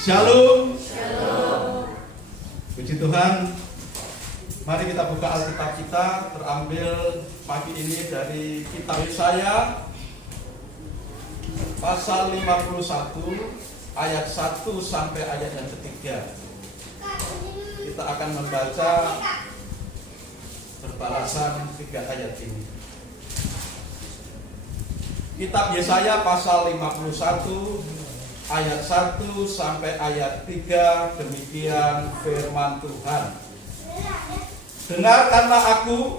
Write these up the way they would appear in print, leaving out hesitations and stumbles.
Shalom. Puji Tuhan. Mari kita buka Alkitab kita, terambil pagi ini dari kitab Yesaya pasal 51 ayat 1 sampai ayat yang ketiga. Kita akan membaca berbalasan 3 ayat ini. Kitab Yesaya pasal 51 ayat 1 sampai ayat 3, demikian firman Tuhan. Dengarkanlah aku,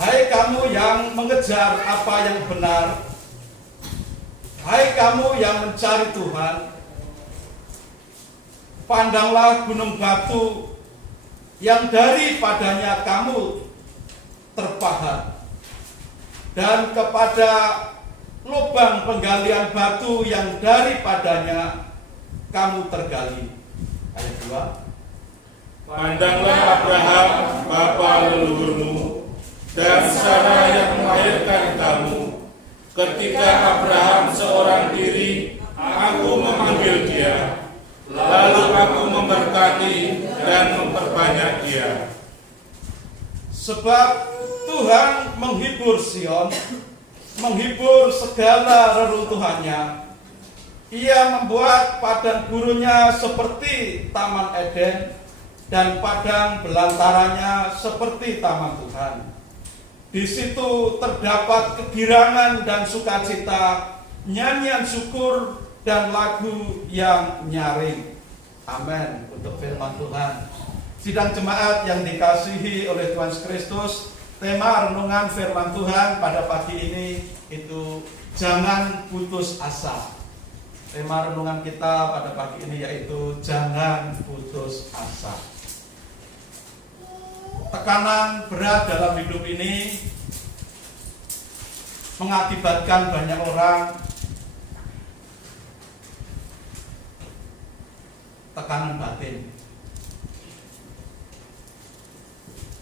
hai kamu yang mengejar apa yang benar, hai kamu yang mencari Tuhan. Pandanglah gunung batu yang daripadanya kamu terpahat, dan kepada lubang penggalian batu yang daripadanya kamu tergali. Ayat 2. Pandanglah Abraham bapa leluhurmu dan Sarah yang melahirkan kamu. Ketika Abraham seorang diri, aku memanggil dia, lalu aku memberkati dan memperbanyak dia. Sebab Tuhan menghibur Sion, menghibur segala reruntuhannya. Ia membuat padang gurunnya seperti taman Eden, dan padang belantaranya seperti taman Tuhan. Di situ terdapat kegirangan dan sukacita, nyanyian syukur dan lagu yang nyaring. Amin. Untuk firman Tuhan. Sidang jemaat yang dikasihi oleh Tuhan Yesus Kristus, tema renungan firman Tuhan pada pagi ini itu jangan putus asa. Tema renungan kita pada pagi ini yaitu jangan putus asa. Tekanan berat dalam hidup ini mengakibatkan banyak orang tekanan batin,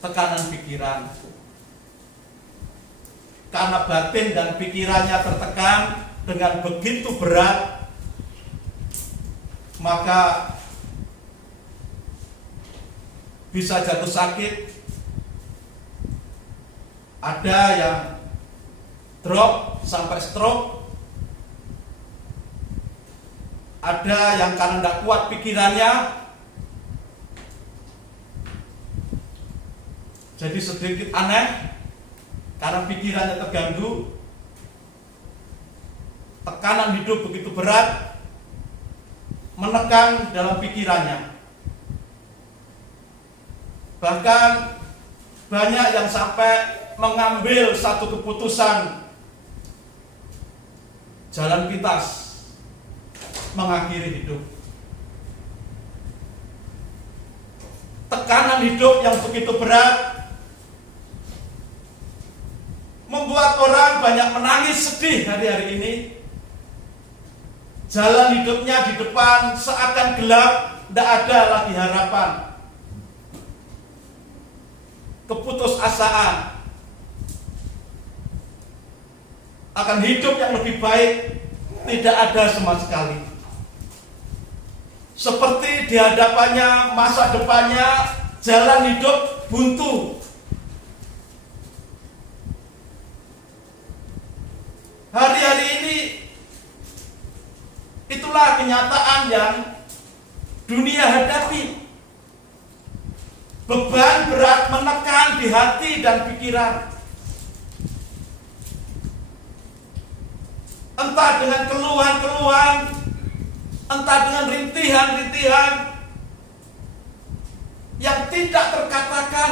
tekanan pikiran. Karena batin dan pikirannya tertekan dengan begitu berat, maka bisa jatuh sakit. Ada yang drop sampai stroke, ada yang karena tidak kuat pikirannya jadi sedikit aneh karena pikirannya terganggu. Tekanan hidup begitu berat menekan dalam pikirannya. Bahkan banyak yang sampai mengambil satu keputusan jalan pintas, mengakhiri hidup. Tekanan hidup yang begitu berat membuat orang banyak menangis sedih hari-hari ini. Jalan hidupnya di depan seakan gelap, tidak ada lagi harapan. Keputusasaan akan hidup yang lebih baik tidak ada sama sekali. Seperti di hadapannya masa depannya jalan hidup buntu. Hari-hari ini itulah kenyataan yang dunia hadapi. Beban berat menekan di hati dan pikiran. Entah dengan keluhan-keluhan, entah dengan rintihan-rintihan yang tidak terkatakan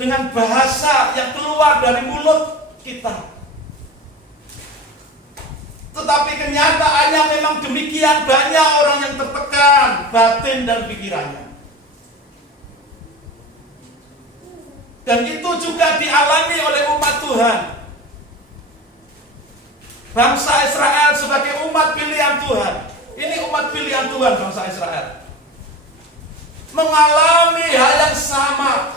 dengan bahasa yang keluar dari mulut kita. Tetapi kenyataannya memang demikian, banyak orang yang tertekan batin dan pikirannya. Dan itu juga dialami oleh umat Tuhan. Bangsa Israel sebagai umat pilihan Tuhan. Ini umat pilihan Tuhan, bangsa Israel. Mengalami hal yang sama.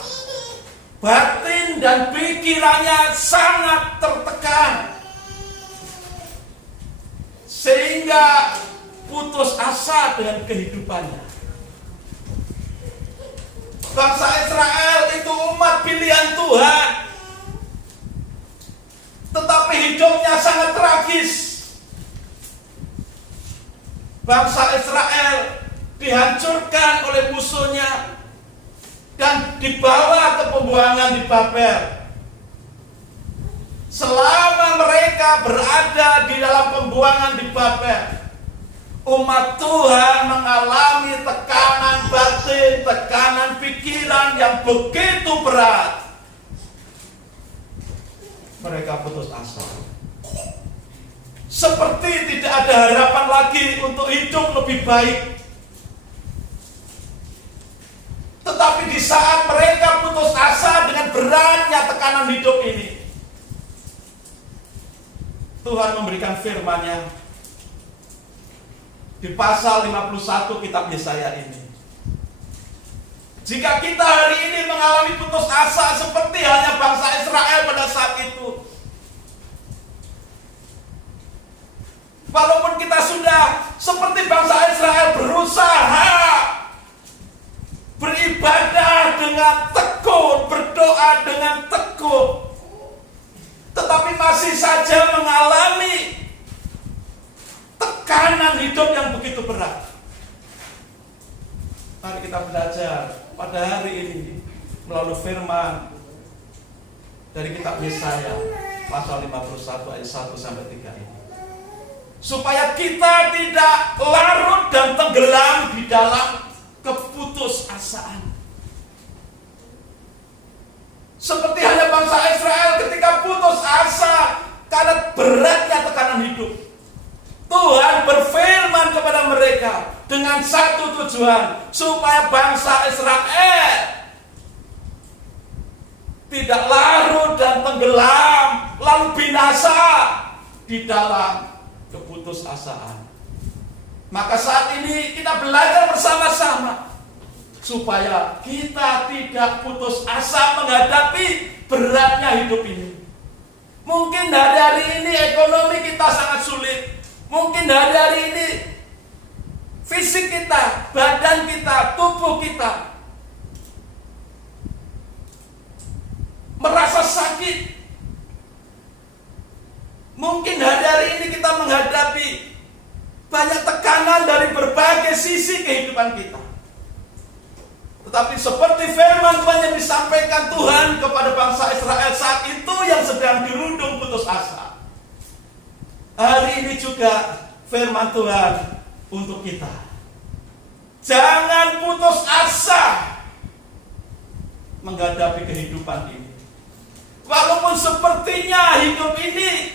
Batin dan pikirannya sangat tertekan. sehingga putus asa dengan kehidupannya. Bangsa Israel itu umat pilihan Tuhan, tetapi hidupnya sangat tragis. Bangsa Israel dihancurkan oleh musuhnya dan dibawa ke pembuangan di Babel. Selama mereka berada di dalam pembuangan di Babel, umat Tuhan mengalami tekanan batin, tekanan pikiran yang begitu berat. Mereka putus asa. Seperti tidak ada harapan lagi untuk hidup lebih baik. Tetapi di saat mereka putus asa dengan beratnya tekanan hidup ini, Tuhan memberikan firman-Nya di pasal 51 kitab Yesaya ini. Jika kita hari ini mengalami putus asa seperti halnya bangsa Israel pada saat itu, walaupun kita sudah seperti bangsa Israel berusaha beribadah dengan tekun, berdoa dengan tekun, tetapi masih saja mengalami tekanan hidup yang begitu berat. Mari kita belajar pada hari ini melalui firman dari kitab Yesaya pasal 51 ayat 1 sampai 3 ini, supaya kita tidak larut dan tenggelam di dalam keputusasaan. Seperti hanya bangsa Israel ketika putus asa karena beratnya tekanan hidup, Tuhan berfirman kepada mereka dengan satu tujuan, supaya bangsa Israel tidak larut dan tenggelam lalu binasa di dalam keputusasaan. Maka saat ini kita belajar bersama-sama supaya kita tidak putus asa menghadapi beratnya hidup ini. Mungkin hari-hari ini ekonomi kita sangat sulit. Mungkin hari-hari ini fisik kita, badan kita, tubuh kita merasa sakit. Mungkin hari-hari ini kita menghadapi banyak tekanan dari berbagai sisi kehidupan kita. Tetapi seperti firman Tuhan yang disampaikan Tuhan kepada bangsa Israel saat itu yang sedang dirundung putus asa, hari ini juga firman Tuhan untuk kita. Jangan putus asa menghadapi kehidupan ini. Walaupun sepertinya hidup ini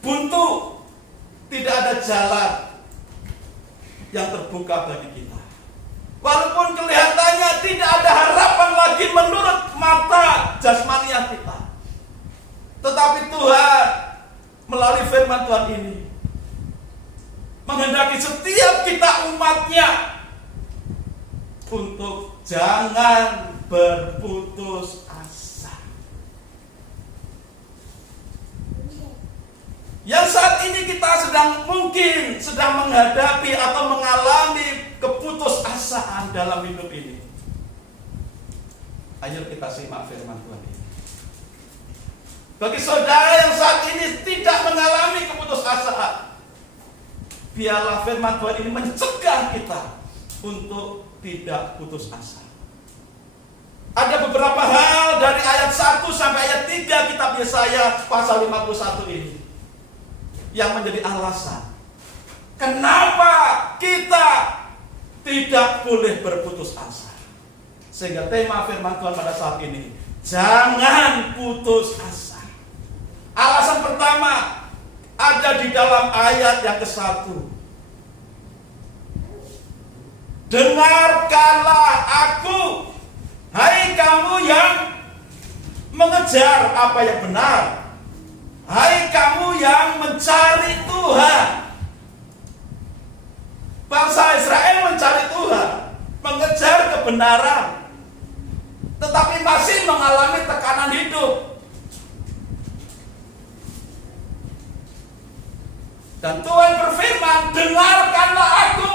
buntu, tidak ada jalan yang terbuka bagi kita. Walaupun kelihatannya tidak ada harapan lagi menurut mata jasmaniah kita, tetapi Tuhan melalui firman Tuhan ini menghendaki setiap kita umatnya untuk jangan berputus asa. Yang saat ini kita mungkin sedang menghadapi atau mengalami keputusasaan dalam hidup ini. Ayo kita simak firman Tuhan ini. Bagi saudara yang saat ini tidak mengalami keputusasaan, biarlah firman Tuhan ini mencegah kita untuk tidak putus asa. Ada beberapa hal dari ayat 1 sampai ayat 3 kitab Yesaya pasal 51 ini yang menjadi alasan kenapa kita tidak boleh berputus asa. Sehingga tema firman Tuhan pada saat ini, jangan putus asa. Alasan pertama ada di dalam ayat yang ke-1. Dengarkanlah aku, hai kamu yang mengejar apa yang benar, hai kamu yang mencari Tuhan. Bangsa Israel mencari Tuhan, mengejar kebenaran, tetapi masih mengalami tekanan hidup. Dan Tuhan berfirman, dengarkanlah aku.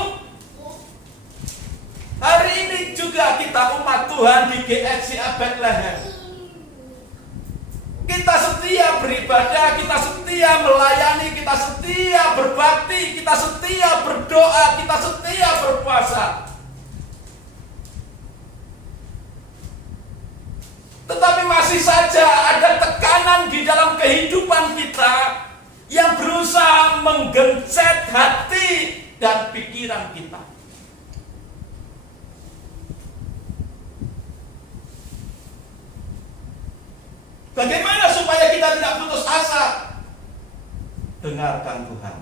Hari ini juga kita umat Tuhan di GFCA Bethlehem, kita setia beribadah, kita setia melayani, kita setia berbakti, kita setia berdoa, kita setia berpuasa. Tetapi masih saja ada tekanan di dalam kehidupan kita yang berusaha menggencet hati dan pikiran kita. Bagaimana supaya kita tidak putus asa? Dengarkan Tuhan.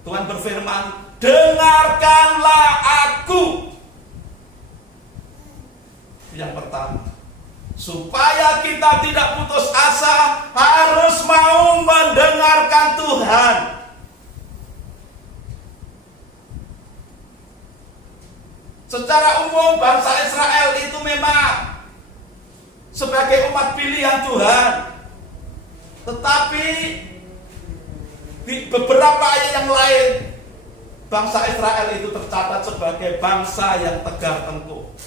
Tuhan berfirman, dengarkanlah aku. Yang pertama, supaya kita tidak putus asa, harus mau mendengarkan Tuhan. Secara umum bangsa Israel itu memang sebagai umat pilihan Tuhan, tetapi di beberapa ayat yang lain, bangsa Israel itu tercatat sebagai bangsa yang tegar tengkuk,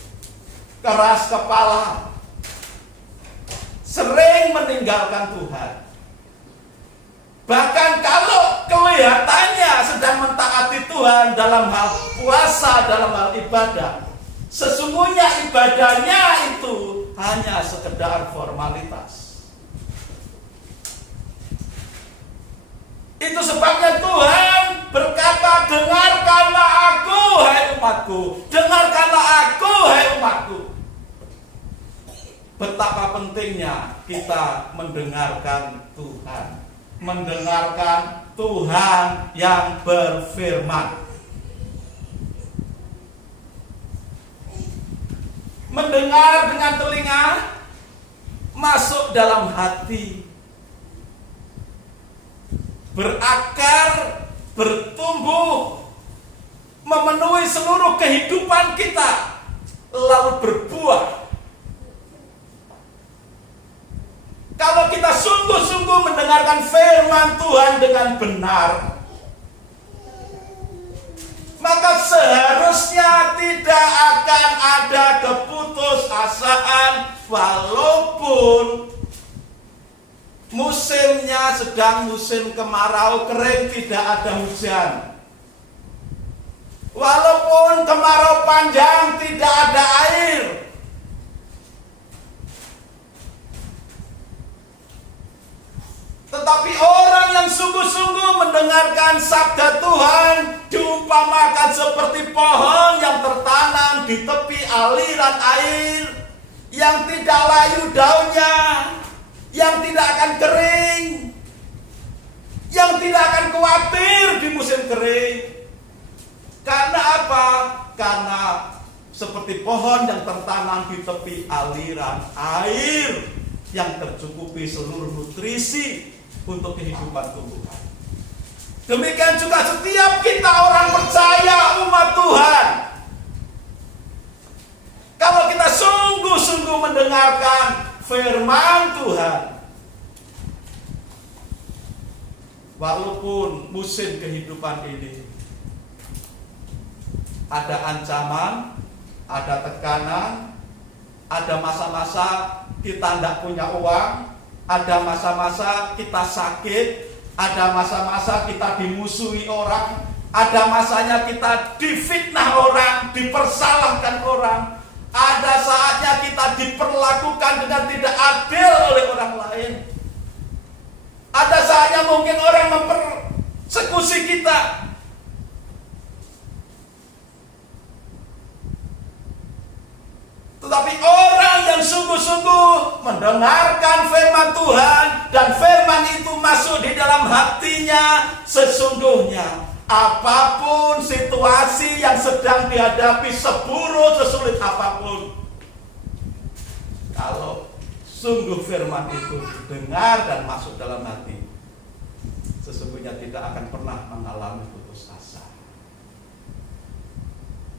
keras kepala, sering meninggalkan Tuhan. Bahkan kalau kelihatannya sedang mentaati Tuhan dalam hal puasa, dalam hal ibadah, sesungguhnya ibadahnya itu hanya sekedar formalitas. Itu sebabnya Tuhan berkata, dengarkanlah aku, hai umatku. Dengarkanlah aku, hai umatku. Betapa pentingnya kita mendengarkan Tuhan. Mendengarkan Tuhan yang berfirman. Mendengar dengan telinga, masuk dalam hati, berakar, bertumbuh, memenuhi seluruh kehidupan kita, lalu berbuah. Kalau kita sungguh-sungguh mendengarkan firman Tuhan dengan benar, maka seharusnya tidak akan ada keputusasaan walaupun musimnya sedang musim kemarau kering, tidak ada hujan. Walaupun kemarau panjang, tidak ada air. Tetapi orang yang sungguh-sungguh mendengarkan sabda Tuhan diumpamakan seperti pohon yang tertanam di tepi aliran air, yang tidak layu daunnya, yang tidak akan kering, yang tidak akan khawatir di musim kering. Karena apa? Karena seperti pohon yang tertanam di tepi aliran air yang tercukupi seluruh nutrisi untuk kehidupan tumbuhan. Demikian juga setiap kita orang percaya, umat Tuhan, kalau kita sungguh-sungguh mendengarkan firman Tuhan, walaupun musim kehidupan ini ada ancaman, ada tekanan, ada masa-masa kita tidak punya uang, ada masa-masa kita sakit, ada masa-masa kita dimusuhi orang, ada masanya kita difitnah orang, dipersalahkan orang, ada saatnya kita diperlakukan dengan tidak adil oleh orang lain, ada saatnya mungkin orang mempersekusi kita. Tetapi orang yang sungguh-sungguh mendengarkan firman Tuhan dan firman itu masuk di dalam hatinya, sesungguhnya apapun situasi yang sedang dihadapi, seburuk sesulit apapun, kalau sungguh firman itu didengar dan masuk dalam hati, sesungguhnya tidak akan pernah mengalami putus asa.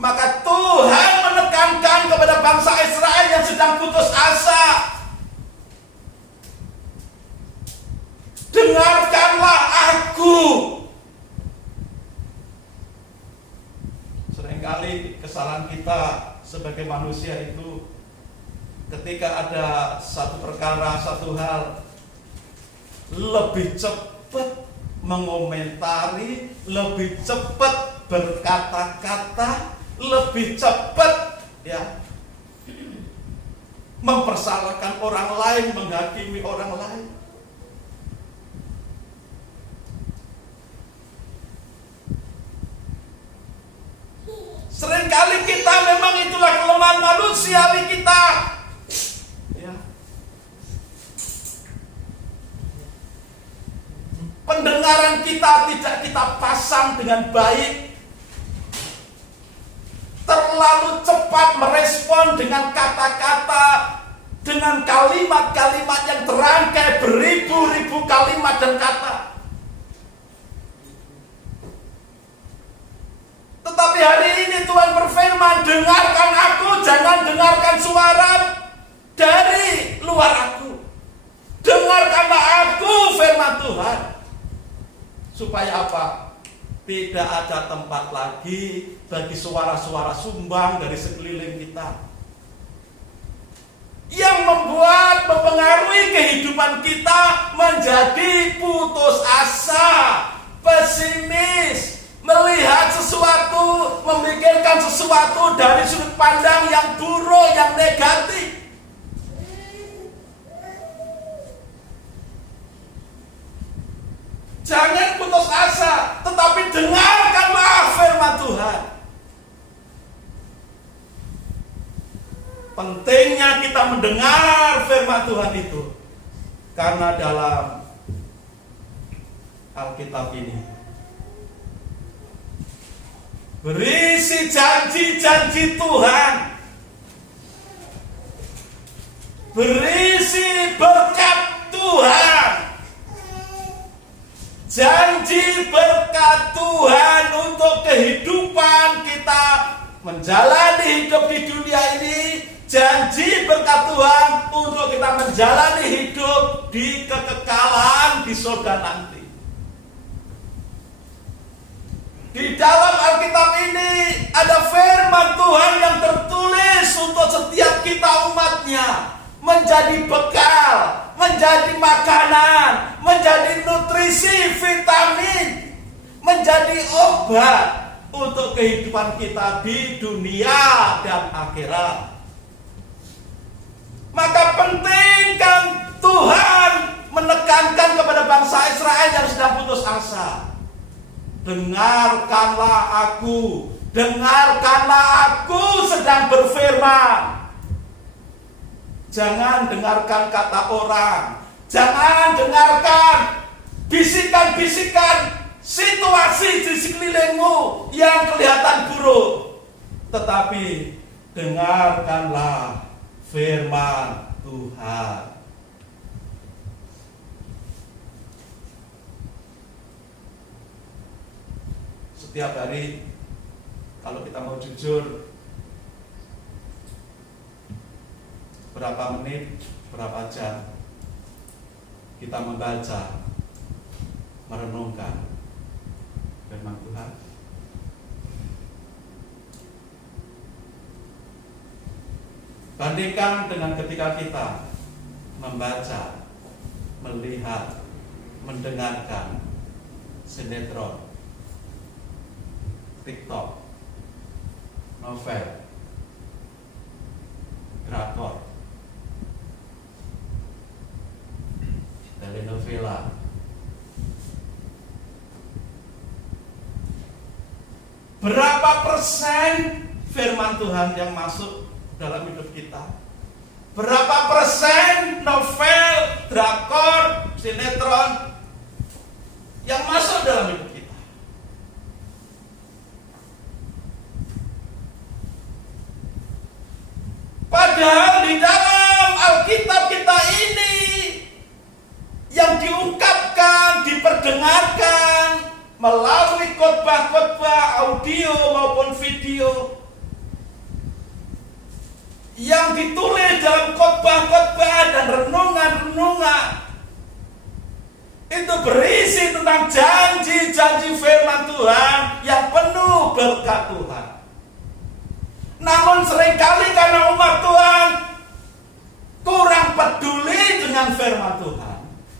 Maka Tuhan menekankan kepada bangsa Israel yang sedang putus asa, dengarkanlah aku. Seringkali kesalahan kita sebagai manusia itu ketika ada satu perkara, satu hal, lebih cepat mengomentari, lebih cepat berkata-kata, lebih cepat ya mempersalahkan orang lain, menghakimi orang lain. Seringkali kita memang itulah kelemahan manusiawi kita. Ya. Pendengaran kita tidak kita pasang dengan baik. Terlalu cepat merespon dengan kata-kata, dengan kalimat-kalimat yang terangkai beribu-ribu kalimat dan kata. Tetapi hari ini Tuhan berfirman, dengarkan aku, jangan dengarkan suara dari luar aku. Dengarkanlah aku, firman Tuhan. Supaya apa? Tidak ada tempat lagi bagi suara-suara sumbang dari sekeliling kita yang mempengaruhi kehidupan kita menjadi putus asa, pesimis, melihat sesuatu, memikirkan sesuatu dari sudut pandang yang buruk, yang negatif. Jangan putus asa, tetapi dengarkanlah firman Tuhan. Pentingnya kita mendengar firman Tuhan itu, karena dalam Alkitab ini berisi janji-janji Tuhan, berisi berkat Tuhan, janji berkat Tuhan untuk kehidupan kita menjalani hidup di dunia ini, janji berkat Tuhan untuk kita menjalani hidup di kekekalan di surga nanti. Di dalam Alkitab ini ada firman Tuhan yang tertulis untuk setiap kita umatnya, menjadi bekal, menjadi makanan, menjadi nutrisi, vitamin, menjadi obat untuk kehidupan kita di dunia dan akhirat. Maka pentingkan Tuhan menekankan kepada bangsa Israel yang sedang putus asa. Dengarkanlah aku sedang berfirman. Jangan dengarkan kata orang, jangan dengarkan bisikan-bisikan situasi di sekelilingmu yang kelihatan buruk, tetapi dengarkanlah firman Tuhan. Setiap hari kalau kita mau jujur, berapa menit, berapa jam kita membaca, merenungkan firman Tuhan? Bandingkan dengan ketika kita membaca, melihat, mendengarkan sinetron, TikTok, novel, drakor, telenovela. Berapa persen firman Tuhan yang masuk dalam hidup kita? Berapa persen novel, drakor, sinetron yang masuk dalam hidup kita? Padahal di dalam Alkitab kita ini yang diungkapkan, diperdengarkan melalui khotbah-khotbah audio maupun video, yang ditulis dalam khotbah-khotbah dan renungan-renungan, itu berisi tentang janji-janji firman Tuhan yang penuh berkat Tuhan. seringkali karena umat Tuhan kurang peduli dengan firman Tuhan,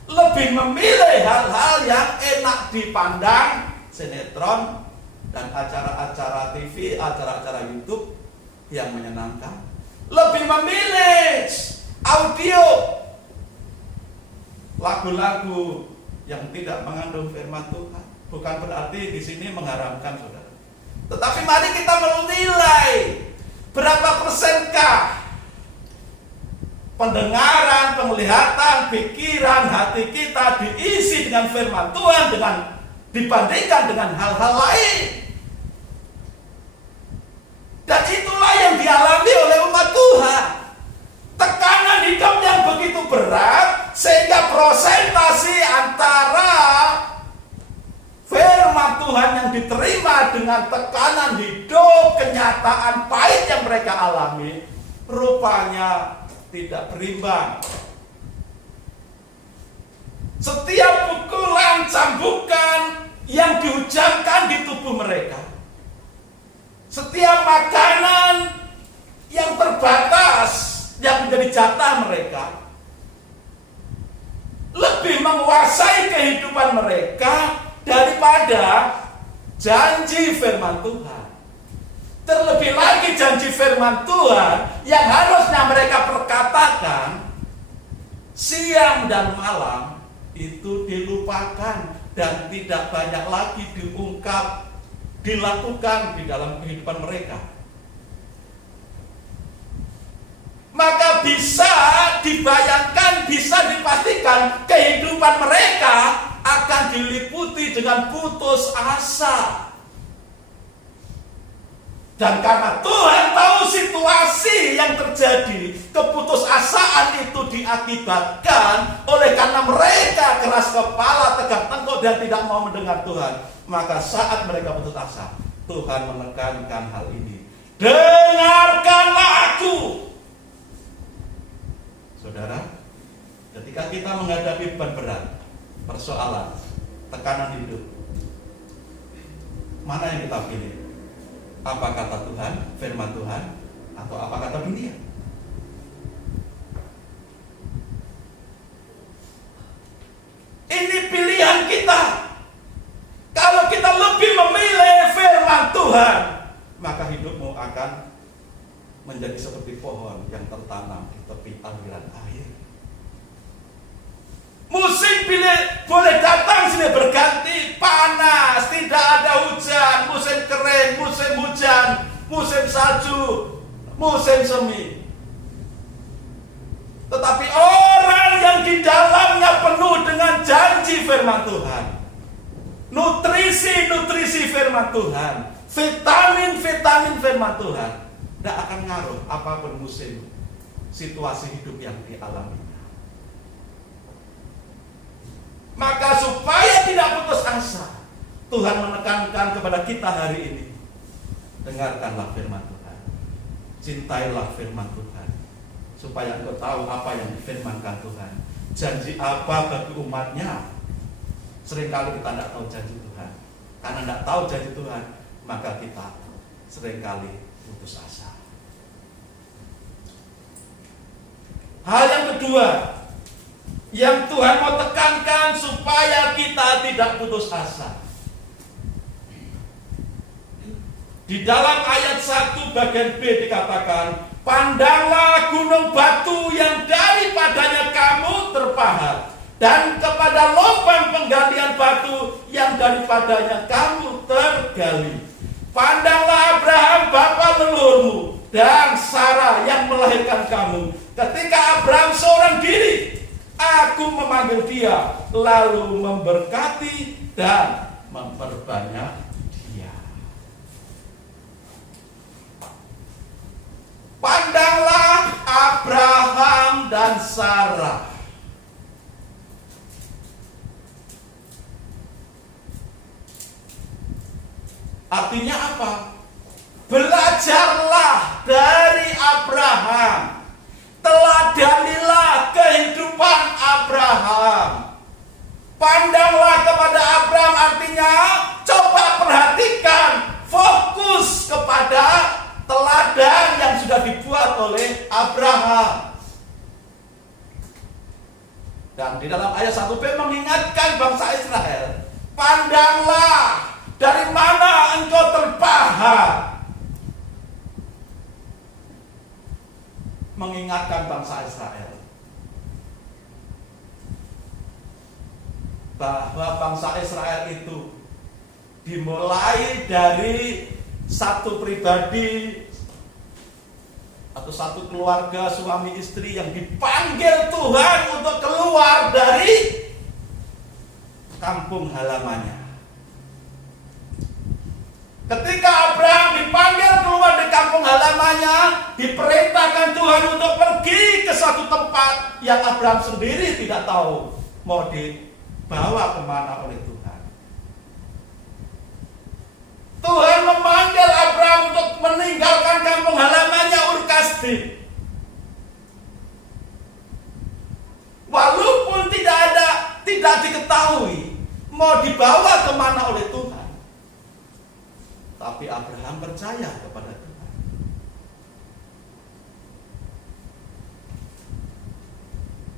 lebih memilih hal-hal yang enak dipandang, sinetron dan acara-acara TV, acara-acara YouTube yang menyenangkan, lebih memilih audio, lagu-lagu yang tidak mengandung firman Tuhan. Bukan berarti di sini mengharamkan, saudara. Tetapi mari kita menilai berapa persenkah pendengaran, penglihatan, pikiran, hati kita diisi dengan firman Tuhan dibandingkan dengan hal-hal lain. Dan itulah yang dialami oleh umat Tuhan. Tekanan hidup yang begitu berat sehingga prosentasi antara firman Tuhan yang diterima dengan tekanan hidup, kenyataan pahit yang mereka alami, rupanya tidak berimbang. Setiap pukulan, cambukan yang dihujamkan di tubuh mereka, setiap makanan yang terbatas yang menjadi jatah mereka, lebih menguasai kehidupan mereka daripada janji firman Tuhan. Terlebih lagi janji firman Tuhan yang harusnya mereka perkatakan siang dan malam itu dilupakan dan tidak banyak lagi diungkap, dilakukan di dalam kehidupan mereka. Maka bisa dibayangkan, bisa dipastikan kehidupan mereka akan diliputi dengan putus asa. Dan karena Tuhan tahu situasi yang terjadi, keputusasaan itu diakibatkan oleh karena mereka keras kepala, tegak tengkuk dan tidak mau mendengar Tuhan. Maka saat mereka putus asa, Tuhan menekankan hal ini. Dengarkanlah aku. Saudara, ketika kita menghadapi beban berat, persoalan, tekanan hidup, mana yang kita pilih? Apa kata Tuhan, firman Tuhan, atau apa kata dunia? Ini pilihan kita. Kalau kita lebih memilih firman Tuhan, maka hidupmu akan menjadi seperti pohon yang tertanam di tepi aliran air. Musim boleh datang silih berganti, panas, tidak ada hujan, musim kering, musim hujan, musim salju, musim semi. Tetapi orang yang di dalamnya penuh dengan janji firman Tuhan, nutrisi firman Tuhan, vitamin firman Tuhan, tidak akan ngaruh apapun musim, situasi hidup yang dialami. Maka supaya tidak putus asa, Tuhan menekankan kepada kita hari ini, dengarkanlah firman Tuhan, cintailah firman Tuhan, supaya engkau tahu apa yang difirmankan Tuhan, janji apa bagi umatnya. Seringkali kita tidak tahu janji Tuhan. Karena tidak tahu janji Tuhan, maka kita seringkali putus asa. Hal yang kedua yang Tuhan mau tekankan supaya kita tidak putus asa. Di dalam ayat 1 bagian B dikatakan, pandanglah gunung batu yang daripadanya kamu terpahat, dan kepada lubang penggalian batu yang daripadanya kamu tergali. Pandanglah Abraham bapa leluhurmu dan Sarah yang melahirkan kamu. Ketika Abraham seorang diri, Aku memanggil dia, lalu memberkati dan memperbanyak dia. Pandanglah Abraham dan Sarah. Artinya apa? Belajarlah dari Abraham. Teladanilah kehidupan Abraham. Pandanglah kepada Abraham, artinya coba perhatikan, fokus kepada teladan yang sudah Di dalam ayat 1b mengingatkan bangsa Israel, pandanglah dari mana engkau terpahat. Mengingatkan bangsa Israel bahwa bangsa Israel itu dimulai dari satu pribadi atau satu keluarga suami istri yang dipanggil Tuhan untuk keluar dari kampung halamannya. Ketika Abraham dipanggil keluar dari kampung halamannya, diperintahkan Tuhan untuk pergi ke satu tempat yang Abraham sendiri tidak tahu mau dibawa kemana oleh Tuhan. Tuhan memanggil Abraham untuk meninggalkan kampung halamannya Ur Kasdim. Walaupun tidak diketahui mau dibawa kemana oleh Tuhan, tapi Abraham percaya kepada Tuhan.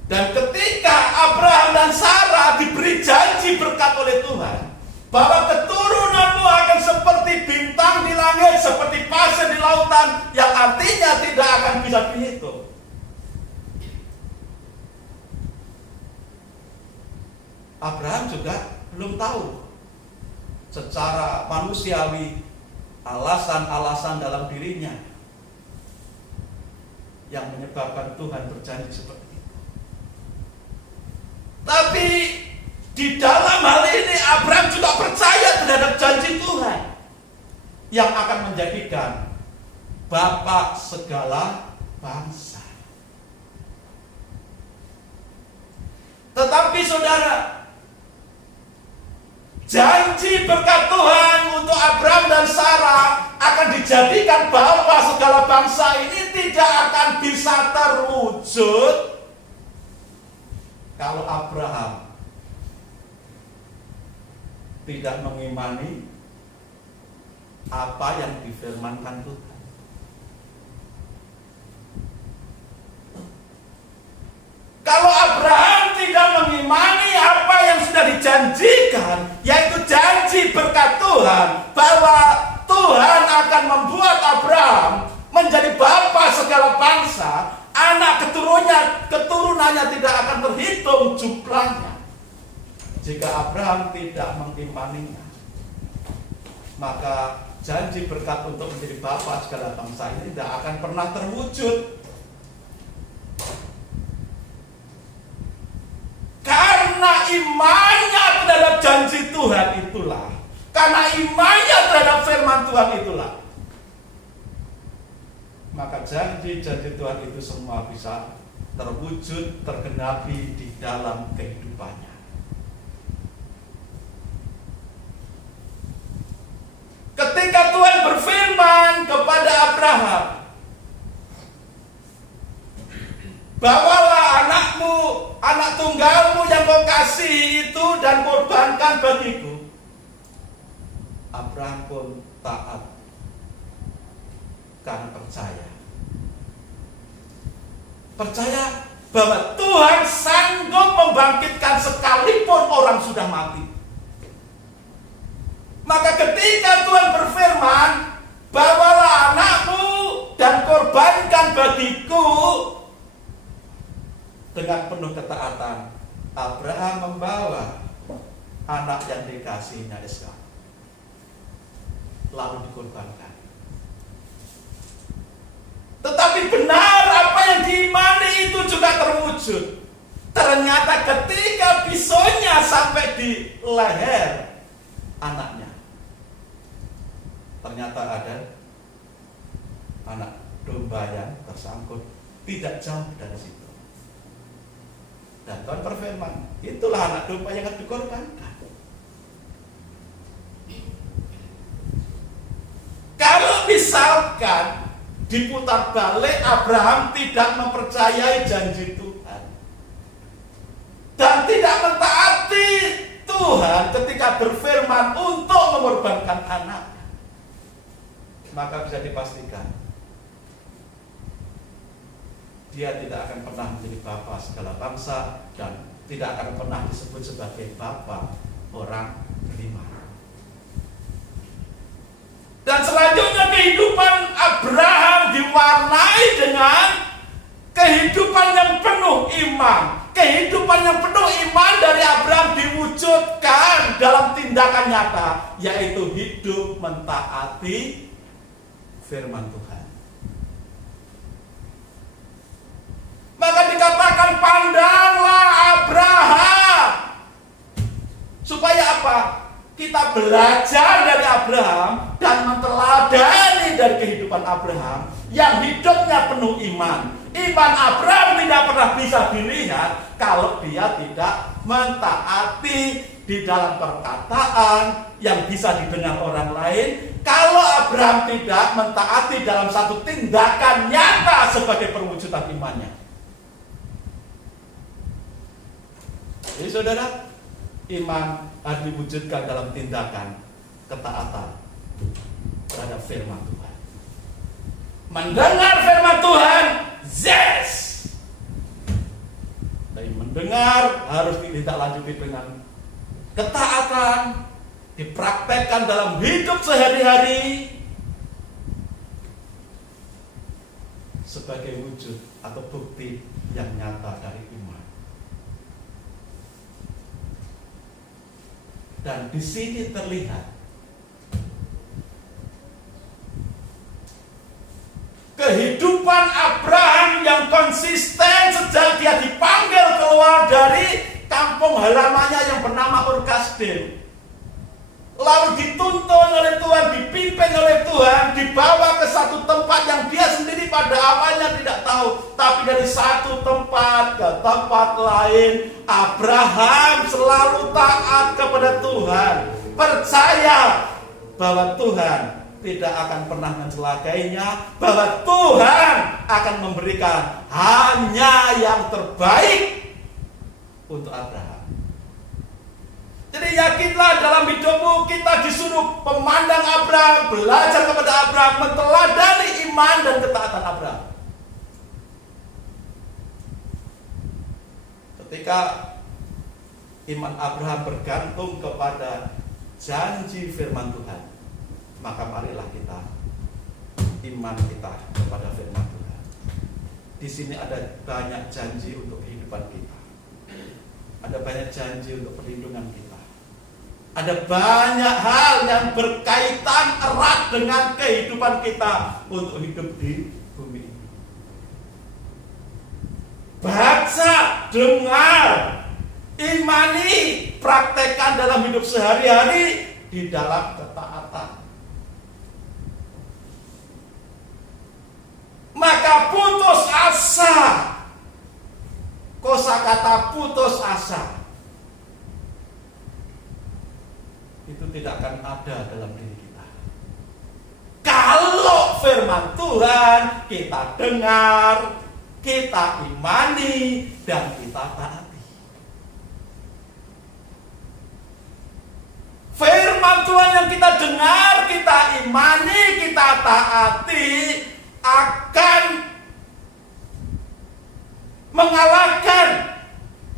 Dan ketika Abraham dan Sarah diberi janji berkat oleh Tuhan, bahwa keturunanmu akan seperti bintang di langit, seperti pasir di lautan, yang artinya tidak akan bisa dihitung. Abraham juga belum tahu secara manusiawi alasan-alasan dalam dirinya yang menyebabkan Tuhan berjanji seperti itu. Tapi di dalam hal ini Abraham juga percaya terhadap janji Tuhan yang akan menjadikan bapa segala bangsa. Tetapi saudara, janji berkat Tuhan untuk Abraham dan Sarah akan dijadikan bapa segala bangsa ini tidak akan bisa terwujud kalau Abraham tidak mengimani apa yang difirmankan Tuhan. Kalau Abraham tidak mengimani apa yang sudah dijanjikan, yaitu janji berkat Tuhan, bahwa Tuhan akan membuat Abraham menjadi bapa segala bangsa, anak keturunannya tidak akan terhitung jumlahnya. Jika Abraham tidak mengimaninya, maka janji berkat untuk menjadi bapa segala bangsa ini tidak akan pernah terwujud. Karena imannya terhadap janji Tuhan itulah, karena imannya terhadap firman Tuhan itulah, maka janji-janji Tuhan itu semua bisa terwujud, tergenapi di dalam kehidupannya. Ketika Tuhan berfirman kepada Abraham, bawalah anakmu, anak tunggalmu yang kau kasihi itu dan korbankan bagiku. Abraham pun taat karena percaya. Percaya bahwa Tuhan sanggup membangkitkan sekalipun orang sudah mati. Maka ketika Tuhan berfirman, bawalah anakmu dan korbankan bagiku, dengan penuh ketaatan Abraham membawa anak yang dikasihnya Ishak, lalu dikorbankan. Tetapi benar apa yang diimani itu juga terwujud. Ternyata ketika pisaunya sampai di leher anaknya, ternyata ada anak domba yang tersangkut tidak jauh dari situ. Dan Tuhan berfirman, itulah anak domba yang akan dikorbankan. Kalau misalkan diputar balik, Abraham tidak mempercayai janji Tuhan dan tidak mentaati Tuhan ketika berfirman untuk mengorbankan anak, maka bisa dipastikan dia tidak akan pernah menjadi bapa segala bangsa, dan tidak akan pernah disebut sebagai bapa orang beriman. Dan selanjutnya kehidupan Abraham diwarnai dengan kehidupan yang penuh iman. Kehidupan yang penuh iman dari Abraham diwujudkan dalam tindakan nyata, yaitu hidup mentaati firman Tuhan. Maka dikatakan pandanglah Abraham. Supaya apa? Kita belajar dari Abraham dan menteladani dari kehidupan Abraham yang hidupnya penuh iman. Iman Abraham tidak pernah bisa dilihat kalau dia tidak mentaati di dalam perkataan yang bisa didengar orang lain. Kalau Abraham tidak mentaati dalam satu tindakan nyata sebagai perwujudan imannya. Jadi saudara, iman harus diwujudkan dalam tindakan ketaatan terhadap firman Tuhan. Mendengar firman Tuhan, yes. Tapi mendengar harus ditindaklanjuti dengan ketaatan, dipraktekkan dalam hidup sehari-hari sebagai wujud atau bukti yang nyata dari iman. Dan di sini terlihat kehidupan Abraham yang konsisten sejak dia dipanggil keluar dari kampung halamannya yang bernama Ur Kasdim. Lalu dituntun oleh Tuhan, dipimpin oleh Tuhan, dibawa ke satu tempat yang dia sendiri pada awalnya tidak tahu. Tapi dari satu tempat ke tempat lain, Abraham selalu taat kepada Tuhan. Percaya bahwa Tuhan tidak akan pernah mencelakainya, bahwa Tuhan akan memberikan hanya yang terbaik untuk Abraham. Jadi yakinlah dalam hidupmu kita disuruh memandang Abraham, belajar kepada Abraham, menteladani iman dan ketaatan Abraham. Ketika iman Abraham bergantung kepada janji firman Tuhan, maka marilah kita iman kita kepada firman Tuhan. Di sini ada banyak janji untuk kehidupan kita. Ada banyak janji untuk perlindungan kita. Ada banyak hal yang berkaitan erat dengan kehidupan kita untuk hidup di bumi ini. Baca, dengar, imani, praktekkan dalam hidup sehari-hari di dalam ketaatan. Maka putus asa. Kosakata putus asa itu tidak akan ada dalam diri kita. Kalau firman Tuhan kita dengar, kita imani, dan kita taati. Firman Tuhan yang kita dengar, kita imani, kita taati akan mengalahkan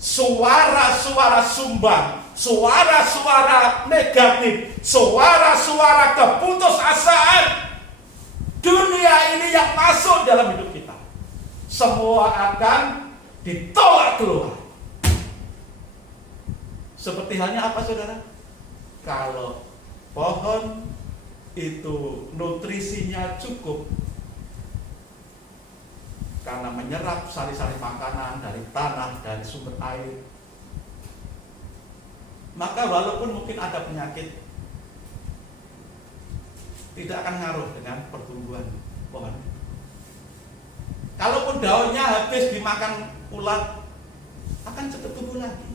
suara-suara sumbang, suara-suara negatif, suara-suara keputusasaan dunia ini yang masuk dalam hidup kita. Semua akan ditolak keluar. Seperti halnya apa saudara? Kalau pohon itu nutrisinya cukup karena menyerap sari-sari makanan dari tanah, dari sumber air, maka walaupun mungkin ada penyakit, tidak akan ngaruh dengan pertumbuhan pohon. Kalaupun daunnya habis dimakan ulat, akan cepat tumbuh lagi.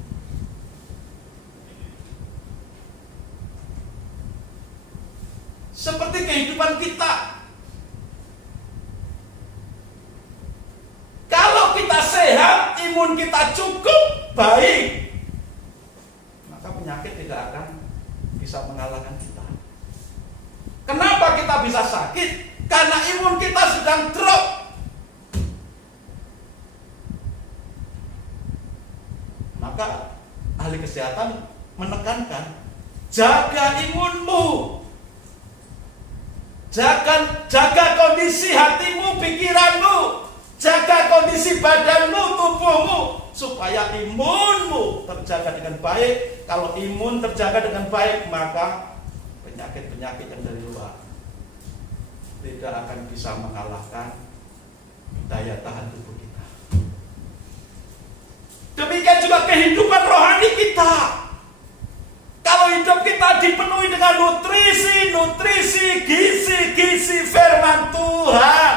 Seperti kehidupan kita. Kalau kita sehat, imun kita cukup baik, maka penyakit tidak akan bisa mengalahkan kita. Kenapa kita bisa sakit? Karena imun kita sedang drop. Maka Kesehatan menekankan jaga imunmu, jaga kondisi hatimu, pikiranmu, jaga kondisi badanmu, tubuhmu, supaya imunmu terjaga dengan baik. Kalau imun terjaga dengan baik, maka penyakit-penyakit yang dari luar tidak akan bisa mengalahkan daya tahan tubuh kita. Demikian juga kehidupan rohani kita. Kalau hidup kita dipenuhi dengan nutrisi, gizi firman Tuhan.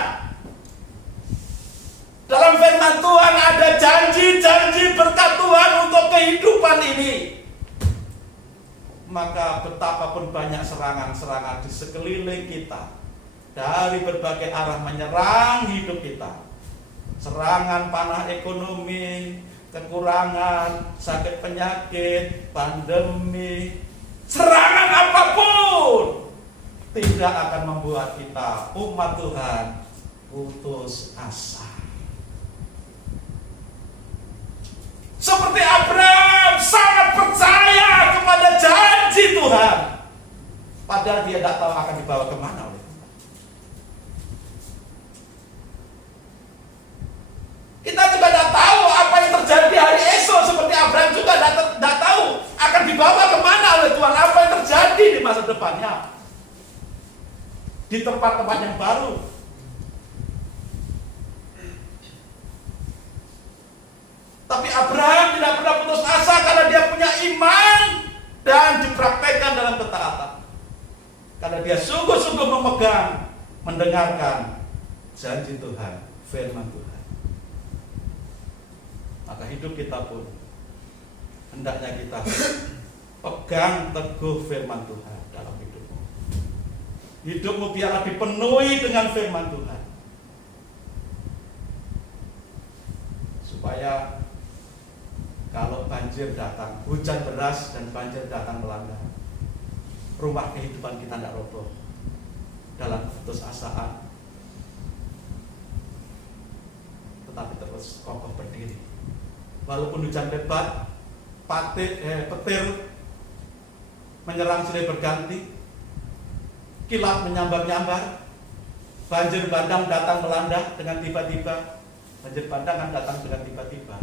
Dalam firman Tuhan ada janji berkat Tuhan untuk kehidupan ini. Maka betapapun banyak serangan-serangan di sekeliling kita, dari berbagai arah menyerang hidup kita. Serangan panah ekonomi, kekurangan, sakit penyakit, pandemi, serangan apapun tidak akan membuat kita umat Tuhan putus asa. Seperti Abraham sangat percaya kepada janji Tuhan, padahal dia tidak tahu akan dibawa kemana oleh Tuhan. Kita juga tidak tahu apa yang terjadi hari esok, seperti Abraham juga tidak tahu akan dibawa kemana oleh Tuhan, apa yang terjadi di masa depannya, di tempat-tempat yang baru. Tapi Abraham tidak pernah putus asa karena dia punya iman dan dipraktekkan dalam ketaatan. Karena dia sungguh-sungguh memegang, mendengarkan janji Tuhan, firman Tuhan. Maka hidup kita pun hendaknya kita pegang teguh firman Tuhan dalam hidupmu. Hidupmu biarlah dipenuhi dengan firman Tuhan, supaya kalau banjir datang, hujan deras dan banjir datang melanda, rumah kehidupan kita tidak roboh dalam keputusasaan, tetapi terus kokoh berdiri. Walaupun hujan lebat, petir menyerang silih berganti, kilat menyambar-nyambar, banjir bandang datang melanda dengan tiba-tiba. Banjir bandang kan datang dengan tiba-tiba,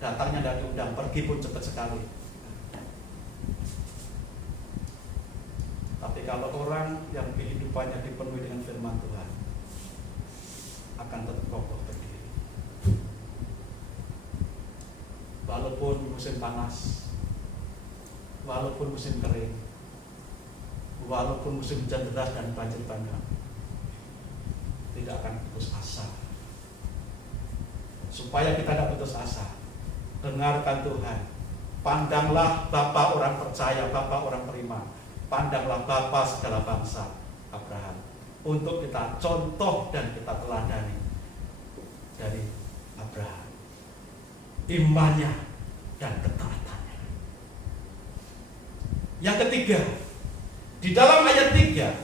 datangnya tidak diundang, pergi pun cepat sekali. Tapi kalau orang yang kehidupannya dipenuhi dengan firman Tuhan, akan tetap kokoh berdiri. Walaupun musim panas, walaupun musim kering, walaupun musim hujan deras dan banjir bandang, tidak akan putus asa. Supaya kita tidak putus asa, dengarkan Tuhan. Pandanglah Bapa orang percaya, Bapa orang beriman. Pandanglah Bapa segala bangsa, Abraham. Untuk kita contoh dan kita teladani dari Abraham, imannya dan ketaatannya. Yang ketiga, di dalam ayat 3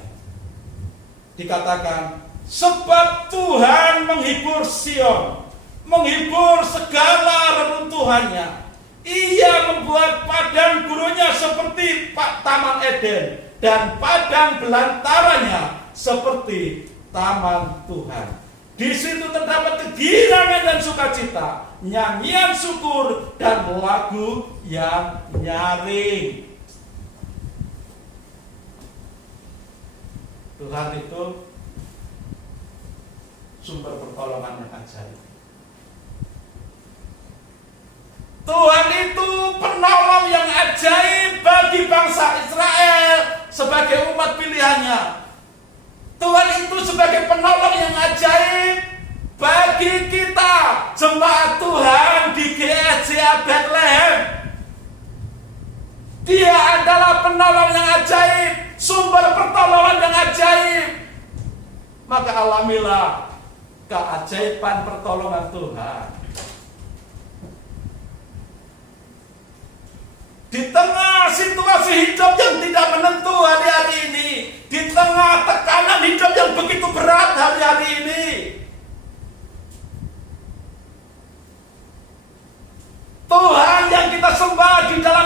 dikatakan, sebab Tuhan menghibur Sion, menghibur segala reruntuhannya. Ia membuat padang gurunnya seperti taman Eden, dan padang belantaranya seperti taman Tuhan. Di situ terdapat kegirangan dan sukacita, nyanyian syukur dan lagu yang nyaring. Tuhan itu sumber pertolongan yang ajaib. Tuhan itu penolong yang ajaib bagi bangsa Israel sebagai umat pilihannya. Tuhan itu sebagai penolong yang ajaib bagi kita, jemaat Tuhan di GSJA Bethlehem. Dia adalah penolong yang ajaib, sumber pertolongan yang ajaib. Maka alamilah keajaiban pertolongan Tuhan. Di tengah situasi hidup yang tidak menentu hari-hari ini, di tengah tekanan hidup yang begitu berat hari-hari ini, Tuhan yang kita sembah di dalam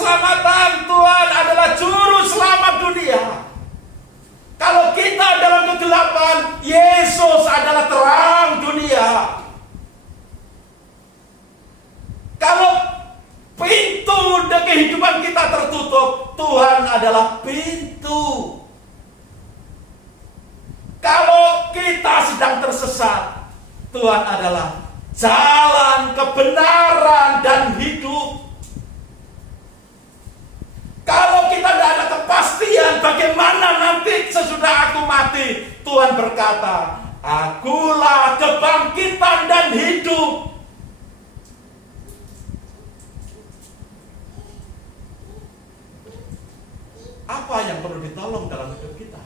keselamatan, Tuhan adalah juru selamat dunia. Kalau kita dalam kegelapan, Yesus adalah terang dunia. Kalau pintu dan kehidupan kita tertutup, Tuhan adalah pintu. Kalau kita sedang tersesat, Tuhan adalah jalan, kebenaran, dan hidup. Kalau kita tidak ada kepastian bagaimana nanti sesudah aku mati, Tuhan berkata, Akulah kebangkitan dan hidup. Apa yang perlu ditolong dalam hidup kita?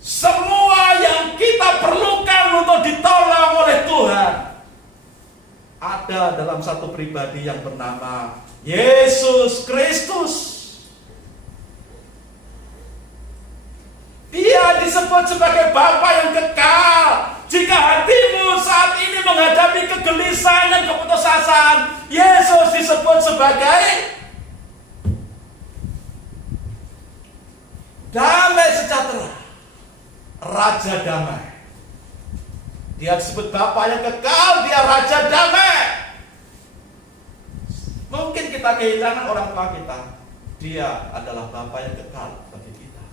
Semua yang kita perlukan untuk ditolong oleh Tuhan ada dalam satu pribadi yang bernama Yesus Kristus. Dia disebut sebagai Bapa yang kekal. Jika hatimu saat ini menghadapi kegelisahan dan keputusasaan, Yesus disebut sebagai damai sejahtera, Raja damai. Dia disebut Bapa yang kekal, dia Raja damai. Mungkin kita kehilangan orang tua kita, dia adalah Bapa yang kekal bagi kita.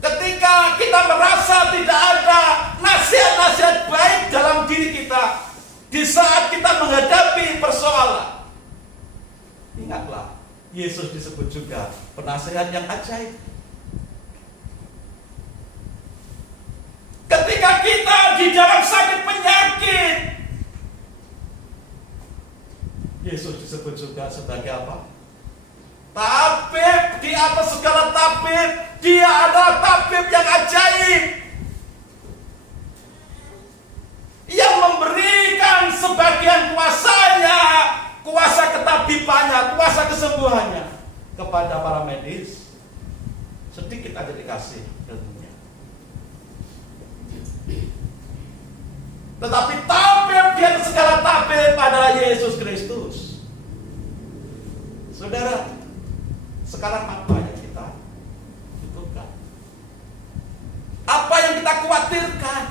Ketika kita merasa tidak ada nasihat-nasihat baik dalam diri kita, di saat kita menghadapi persoalan, ingatlah, Yesus disebut juga penasehat yang ajaib. Ketika kita di dalam sakit penyakit, Yesus disebut juga sebagai apa? Tabib di atas segala tabib. Dia adalah tabib yang ajaib, yang memberikan sebagian kuasanya, kuasa ketabibannya, kuasa kesembuhannya kepada para medis. Sedikit aja dikasih ilmunya. Tetapi tabib di atas segala tabib adalah Yesus Kristus. Saudara, sekarang apa yang kita butuhkan? Apa yang kita khawatirkan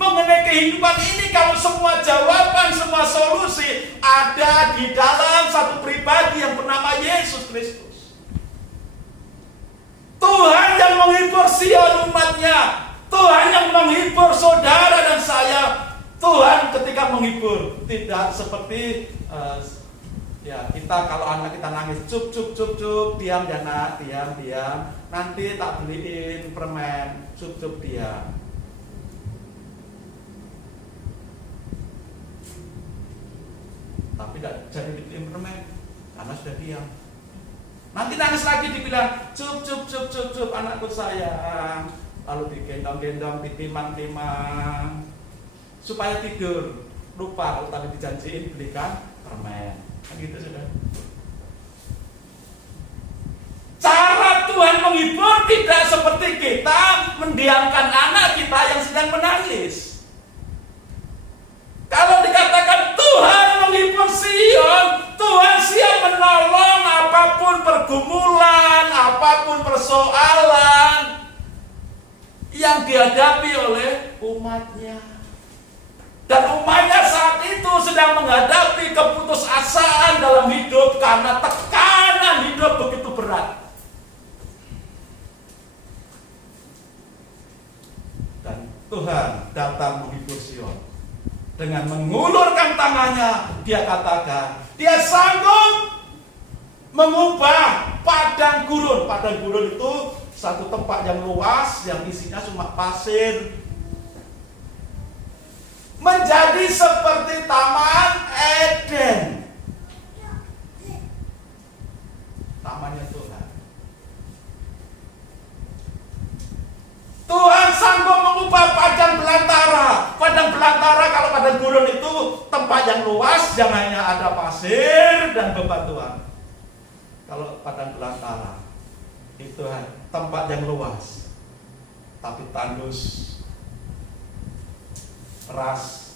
mengenai kehidupan ini? Kalau semua jawaban, semua solusi ada di dalam satu pribadi yang bernama Yesus Kristus. Tuhan yang menghibur Sion umatnya, Tuhan yang menghibur saudara dan saya. Tuhan ketika menghibur tidak seperti ya kita kalau anak kita nangis, cup, diam ya nak, diam, nanti tak beliin permen, cup, diam. Tapi tidak jadi beliin permen karena sudah diam. Nanti nangis lagi dibilang, cup, anakku sayang, lalu digendong-gendong, ditimang-timang supaya tidur, lupa kalau tadi dijanjiin belikan permen. Kan gitu sudah. Cara Tuhan menghibur tidak seperti kita mendiamkan anak kita yang sedang menangis. Kalau dikatakan Tuhan menghibur Sion, Tuhan siap menolong apapun pergumulan, apapun persoalan yang dihadapi oleh umatnya. Dan umatnya saat itu sedang menghadapi keputusasaan dalam hidup karena tekanan hidup begitu berat. Dan Tuhan datang menghibur Sion. Dengan mengulurkan tangannya, dia katakan, dia sanggup mengubah padang gurun. Padang gurun itu satu tempat yang luas, yang isinya cuma pasir, menjadi seperti Taman Eden. Tamannya Tuhan. Tuhan sanggup mengubah padang belantara. Padang belantara kalau padang gurun itu tempat yang luas, yang hanya ada pasir dan bebatuan. Kalau padang belantara itu tempat yang luas, tapi tandus, keras,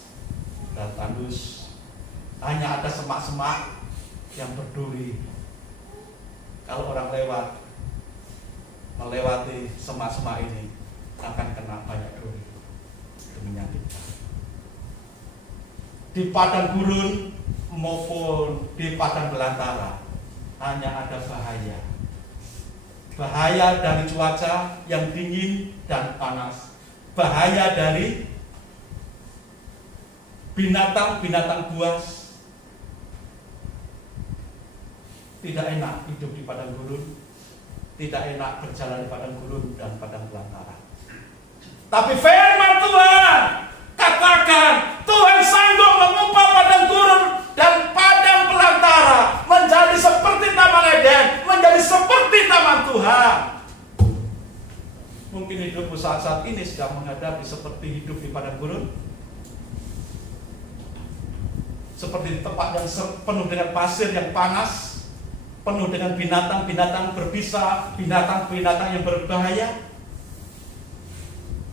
dan tandus. Hanya ada semak-semak yang berduri. Kalau orang melewati semak-semak ini akan kena banyak duri. Itu menyakitkan. Di padang gurun maupun di padang belantara hanya ada bahaya. Bahaya dari cuaca yang dingin dan panas. Bahaya dari binatang-binatang buas. Tidak enak hidup di padang gurun, tidak enak berjalan di padang gurun dan padang belantara. Tapi firman Tuhan katakan, Tuhan sanggup mengubah padang gurun dan padang belantara menjadi seperti Taman Eden, menjadi seperti taman Tuhan. Mungkin hidupmu saat ini sedang menghadapi seperti hidup di padang gurun, seperti di tempat yang penuh dengan pasir yang panas, penuh dengan binatang-binatang berbisa, binatang-binatang yang berbahaya.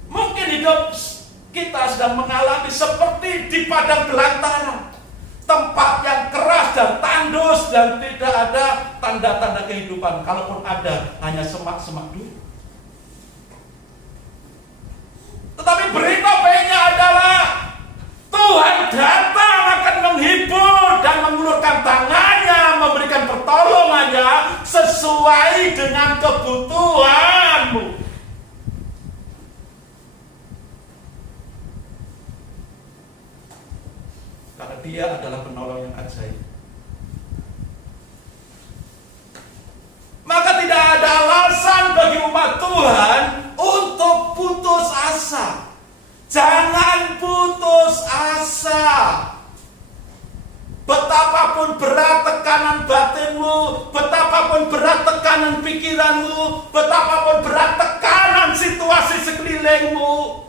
Mungkin hidup kita sedang mengalami seperti di padang belantara, tempat yang keras dan tandus dan tidak ada tanda-tanda kehidupan. Kalaupun ada, hanya semak-semak dulu. Tetapi berita baiknya adalah Tuhan datang akan menghibur dan mengulurkan tangannya, memberikan pertolongannya sesuai dengan kebutuhanmu. Karena Dia adalah penolong yang ajaib. Maka tidak ada alasan bagi umat Tuhan untuk putus asa. Jangan putus asa. Betapapun berat tekanan batinmu, betapapun berat tekanan pikiranmu, betapapun berat tekanan situasi sekelilingmu,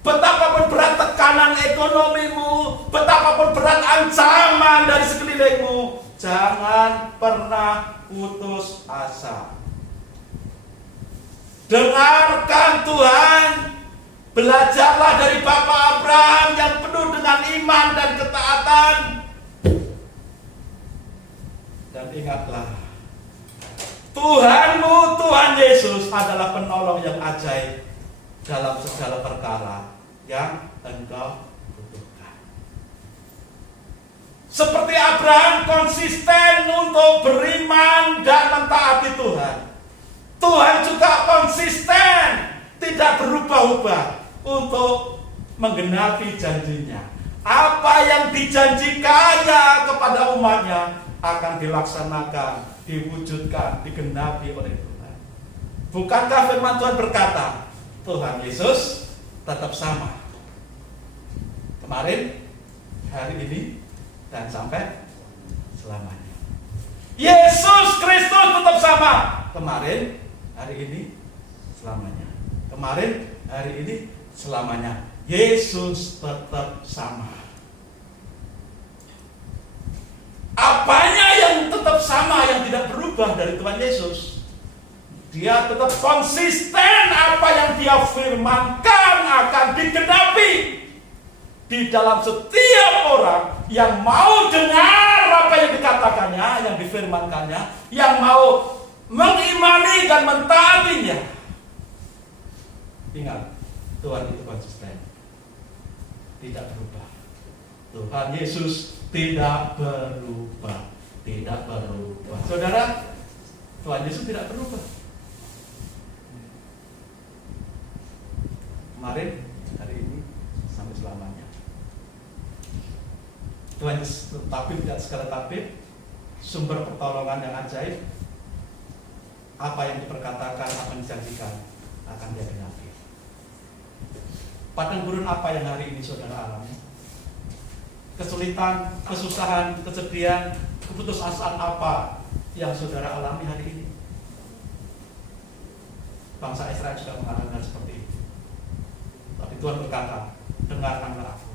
betapapun berat tekanan ekonomimu, betapapun berat ancaman dari sekelilingmu, jangan pernah putus asa. Dengarkan Tuhan. Belajarlah dari Bapak Abraham yang penuh dengan iman dan ketaatan. Dan ingatlah, Tuhanmu, Tuhan Yesus adalah penolong yang ajaib dalam segala perkara yang engkau butuhkan. Seperti Abraham konsisten untuk beriman dan mentaati Tuhan, Tuhan juga konsisten, tidak berubah-ubah untuk menggenapi janjinya. Apa yang dijanjikannya kepada umatnya akan dilaksanakan, diwujudkan, digenapi oleh Tuhan. Bukankah firman Tuhan berkata, Tuhan Yesus tetap sama kemarin, hari ini, dan sampai selamanya. Yesus Kristus tetap sama kemarin, hari ini, selamanya. Kemarin, hari ini, selamanya. Yesus tetap sama. Apanya yang tetap sama, yang tidak berubah dari Tuhan Yesus? Dia tetap konsisten, apa yang Dia firmankan akan digenapi di dalam setiap orang yang mau dengar apa yang dikatakannya, yang difirmankannya, yang mau mengimani dan mentaatinya. Ingat, Tuhan itu konsisten, tidak berubah. Tuhan Yesus tidak berubah, tidak berubah. Saudara, Tuhan Yesus tidak berubah. Kemarin, hari ini, sampai selamanya. Tuhan Yesus tabib dan segala tabib, sumber pertolongan yang ajaib. Apa yang diperkatakan, apa yang dijanjikan akan Dia genapi. Padang gurun apa yang hari ini saudara alami? Kesulitan, kesusahan, kesedihan, keputusasaan apa yang saudara alami hari ini? Bangsa Israel juga mengalami hal seperti itu. Tapi Tuhan berkata, dengarkanlah aku.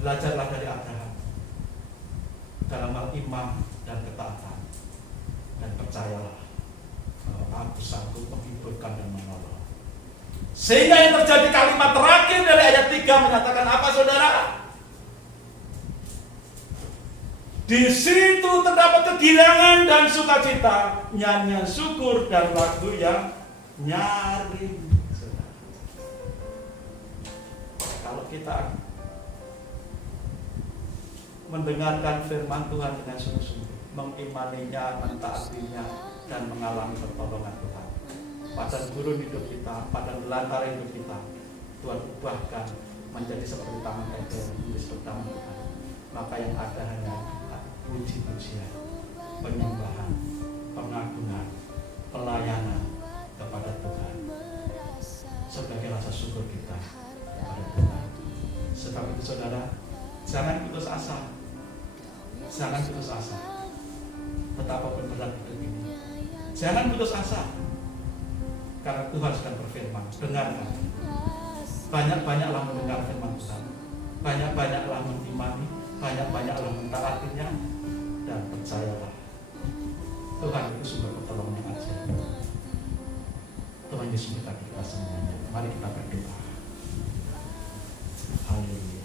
Belajarlah dari Abraham dalam hal iman dan ketaatan, dan percayalah bahwa aku sanggup menghiburkan dan menolong. Sehingga yang terjadi kalimat terakhir dari ayat 3 menyatakan apa, saudara? Di situ terdapat kegirangan dan sukacita, nyanyian syukur dan lagu yang nyaring. Saudara. Kalau kita mendengarkan firman Tuhan dengan sungguh-sungguh, mengimaninya, mentaatinya, dan mengalami pertolongan Tuhan, padang gurun hidup kita, padang belantara hidup kita, Tuhan ubahkan menjadi seperti taman Eden, menjadi seperti taman Tuhan. Maka yang ada hanya puji-pujian, penyembahan, pengagungan, pelayanan kepada Tuhan sebagai rasa syukur kita kepada Tuhan. Sebab itu saudara, jangan putus asa. Jangan putus asa. Betapapun berat hidup ini, jangan putus asa. Karena Tuhan sedang berfirman, dengarkan. Banyak-banyaklah mendengar firman Tuhan. Banyak-banyaklah mengimani, banyak-banyaklah mentaatinya, dan percayalah, Tuhan itu sumber pertolongan yang ajaib. Tuhan Yesus berkati kita semuanya. Mari kita berdoa. Haleluya.